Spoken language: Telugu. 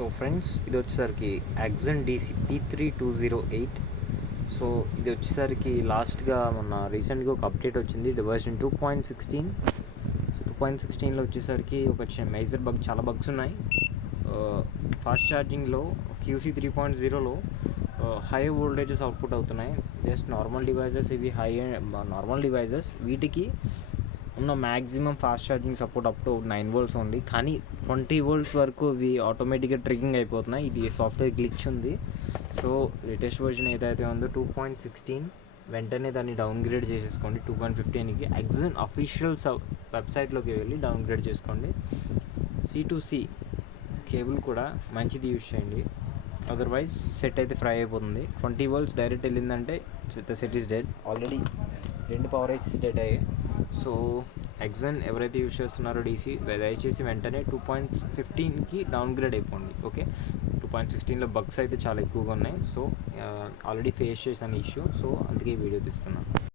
సో ఫ్రెండ్స్, ఇది వచ్చేసరికి యాక్సన్ డీసీ P3208. సో ఇది వచ్చేసరికి లాస్ట్గా మొన్న రీసెంట్గా ఒక అప్డేట్ వచ్చింది, వర్షన్ 2.16. సో 2.16లో వచ్చేసరికి ఒక మేజర్ బగ్, చాలా బగ్స్ ఉన్నాయి. ఫాస్ట్ ఛార్జింగ్లో QC 3.0లో హై వోల్టేజెస్ అవుట్పుట్ అవుతున్నాయి. జస్ట్ నార్మల్ డివైజెస్, ఇవి నార్మల్ డివైజెస్, వీటికి ఉన్న maximum fast charging support up to 9 volts ఉంది. కానీ 20 volts వరకు ఇవి ఆటోమేటిక్గా ట్రిగ్గింగ్ అయిపోతున్నాయి. ఇది సాఫ్ట్వేర్ గ్లిచ్ ఉంది. సో లేటెస్ట్ వర్షన్ ఏదైతే ఉందో 2.16, వెంటనే దాన్ని డౌన్గ్రేడ్ చేసేసుకోండి 2.15కి. యాక్సన్ అఫీషియల్ వెబ్సైట్లోకి వెళ్ళి డౌన్గ్రేడ్ చేసుకోండి. C2C కేబుల్ కూడా మంచిది యూజ్ చేయండి, అదర్వైజ్ సెట్ అయితే ఫ్రై అయిపోతుంది. 20 volts డైరెక్ట్ వెళ్ళిందంటే the set is dead. Already 2 power ICs dead అయ్యాయి. సో యాక్సన్ ఎవరైతే యూజ్ చేస్తున్నారో డీసీ, దయచేసి వెంటనే 2.15కి డౌన్గ్రేడ్ అయిపోండి. ఓకే, 2.16లో బగ్స్ అయితే చాలా ఎక్కువగా ఉన్నాయి. సో ఆల్రెడీ ఫేస్ చేశాను ఇష్యూ. సో అందుకే వీడియో తీస్తున్నాను.